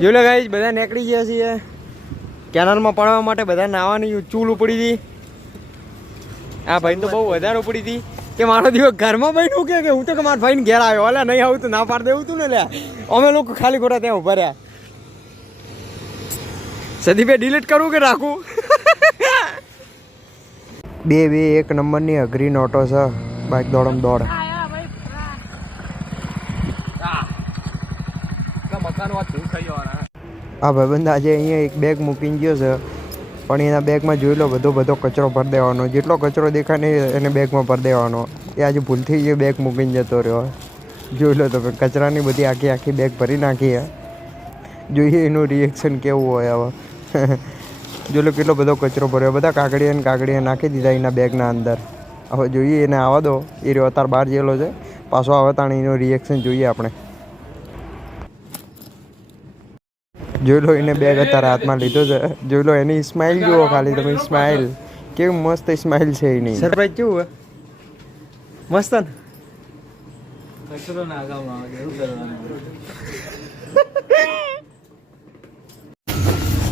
જોઈ લો ગાઈસ બધા નીકળી ગયા છીએ કેનાલમાં પડવા માટે. બધા નાવાની ચૂલ ઉપડી હતી. આ ભાઈ તો બહુ વધારે ઉપડી હતી કે મારો દિવસ ઘરમાં બેઠું કે હું તો કે મારા ભાઈને ઘેર આવ્યો. અલ્યા નહીં આવું તો ના પાડ દેવું તું ને લ્યા. અમે લોકો ખાલી ખોટા ત્યાં ઉભા રહ્યા. સદીભાઈ ડિલીટ કરું કે રાખું? બે એક નંબરની અઘરી નોટો છે. બાઇક દોડમ દોડ. આ ભાઈબંધ આજે અહીંયા એક બેગ મૂકીને ગયો છે, પણ એના બેગમાં જોઈ લો બધો કચરો ભરી દેવાનો. જેટલો કચરો દેખાય ને એને બેગમાં ભરી દેવાનો. એ આજે ભૂલથી જે બેગ મૂકીને જતો રહ્યો. જોઈ લો તમે કચરાની બધી આખી બેગ ભરી નાખી. જોઈએ એનું રિએક્શન કેવું હોય. હવે જોઈ લો કેટલો બધો કચરો ભર્યો. બધા કાગળિયા નાખી દીધા એના બેગના અંદર. હવે જોઈએ એને આવવા દો. એ રહ્યો અત્યારે બહાર જેલો છે. પાછો આવે તાણે એનું રિએક્શન જોઈએ આપણે. જોઈ લો એને બેગ અત્યારે હાથમાં લીધો છે. જોઈ લો એની સ્માઇલ જુઓ ખાલી તમે. સ્માઇલ કેવી મસ્ત સ્માઇલ છે એની. સરપ્રાઈઝ કેવું મસ્ત ને?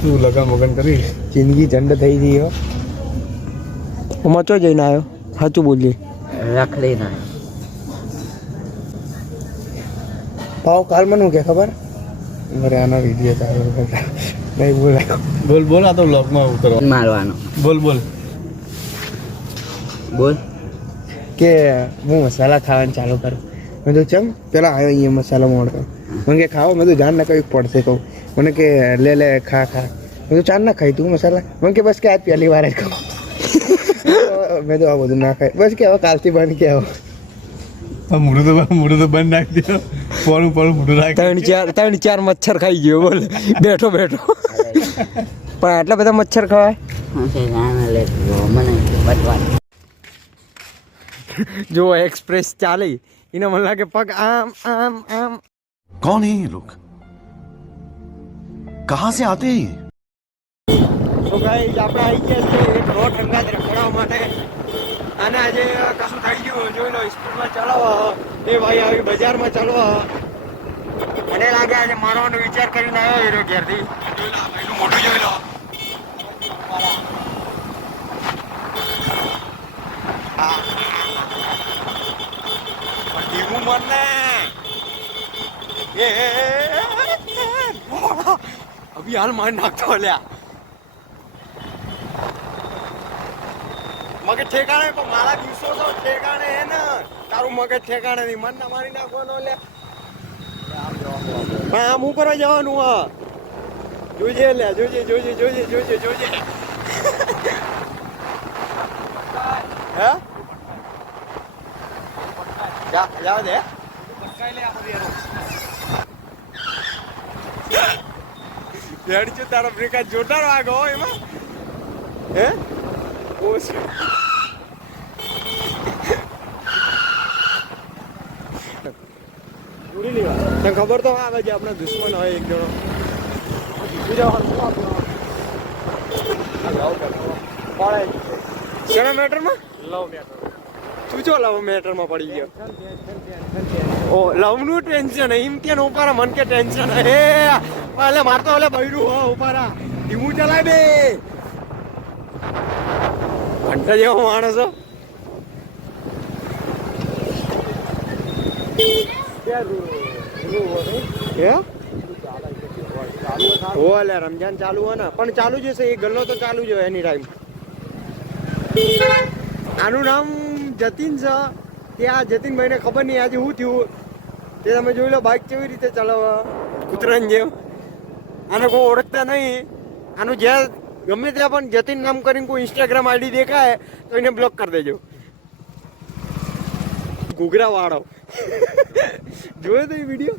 તું લગા મગન કરી જિંદગી ઝંડ થઈ ગઈ હો. મચો જઈને આવ્યો સાચું બોલીએ. રાખડી ના ભાવ કાલ મને કે ખબર મારે આના વિડીયો ચાલુ નહીં બોલાય. બોલ આ તો બ્લોગમાં ઉતરવા મારવાનો. બોલ કે હું મસાલા ખાવાનું ચાલુ કરું. મેં તો ચમ પેલા આવ્યો અહીંયા મસાલો મોડતો. મને કે ખાઓ. મેં તો જાન ના કઈ પડશે કહું. મને કે લે ખા. મેં તો ચાર ના ખાઈ તું મસાલા. મને કે બસ કે આજ પહેલી વાર જ ખાઉં. મેં તો આ બધું ના ખાય. બસ કે હવે કાલથી બંધ કે હવે મોઢું તો બંધ નાખી દો. પોળું મોઢું રાખ. ત્રણ ચાર મચ્છર ખાઈ ગયો બોલ બેઠો. પણ આટલા બધા મચ્છર ખવાય? જો એક્સપ્રેસ ચાલી એને મને લાગે પગ આમ. कौन है ये लोग कहां से आते हैं તો ગાઈસ આપણે આવી ગયા છે એક રોડ રંગાત રખડાવવા માટે. અને આજે કશું થઈ ગયું જોઈ લો. સ્કૂલમાં ચાલવા એ ભાઈ આવી બજારમાં ચાલવા. મને લાગે આજે મારવાનો વિચાર કરીને આવ્યો હીરો ઘેરથી. જોઈ લો ભાઈનું મોઢું જોઈ લો. ધીમું મન ને અભી હાલ માર નાખતો લ્યા. મગજ ઠેકાણે પણ મારા દિવસો તો ઠેકાણે હે ને. તારું મગજ ઠેકાણે નહીં. મન ના મારી નાખવાનો લ્યા. પણ આમ ઉપર જવાનું. હા જોજે લ્યા. જોજે હે જાવ દે. ડેડી છે તારા બ્રેકા જોરદાર વાગો એમાં. હે તને ખબર તો આવે છે આપણા દુશ્મન હોય એક જણો. શેના મેટરમાં? લવ મેટર. તું જો લવ મેટરમાં પડી ગયો. ઓ લવનું ટેન્શન એમ કે ઉપારા મન કે ટેન્શન હે. એટલે મારતો એટલે બૈરું હો ઉપારા. ધીમું ચલાય બે. ઘંટા જેવો માણસ હો. રમજાન ચાલુ હોય ને પણ ચાલુ જ હશે. એ ગલ્લો તો ચાલુ જ હોય એની ટાઈમ. આનું નામ જતીન છે. ત્યાં જતીનભાઈને ખબર નહીં આજે શું થયું તે તમે જોઈ લો. બાઇક કેવી રીતે ચલાવવા કૂતરાની જેમ. આને કોઈ ઓળખતા નહીં. આનું જ્યાં ગમે ત્યાં પણ જતીન નામ કરીને કોઈ ઇન્સ્ટાગ્રામ આઈડી દેખાય તો એને બ્લોક કરી દેજો. ઘૂઘરાવાળો જોયો તો એ વિડીયો?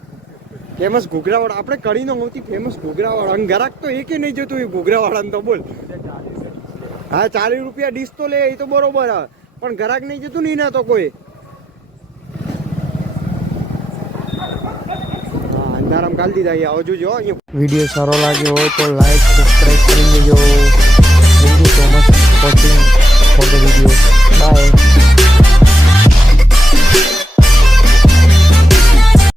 ફેમસ ઘૂઘરાવાળો. આપણે કડીનો સૌથી ફેમસ ઘૂઘરાવાળો. અને ગ્રાહક તો એકે નહીં જતું એ ઘૂઘરાવાળાને તો બોલ. હા 40 રૂપિયા ડીશ તો લે એ તો બરોબર આવે પણ ગ્રાહક નહીં જતું નહીં ના તો કોઈ. અંધારામ કાલ દીધા આવો જોજો. વિડીયો સારો લાગ્યો હોય તો લાઈક સબસ્ક્રાઈબ કરી દેજો. Thank you so much watching for the video. By.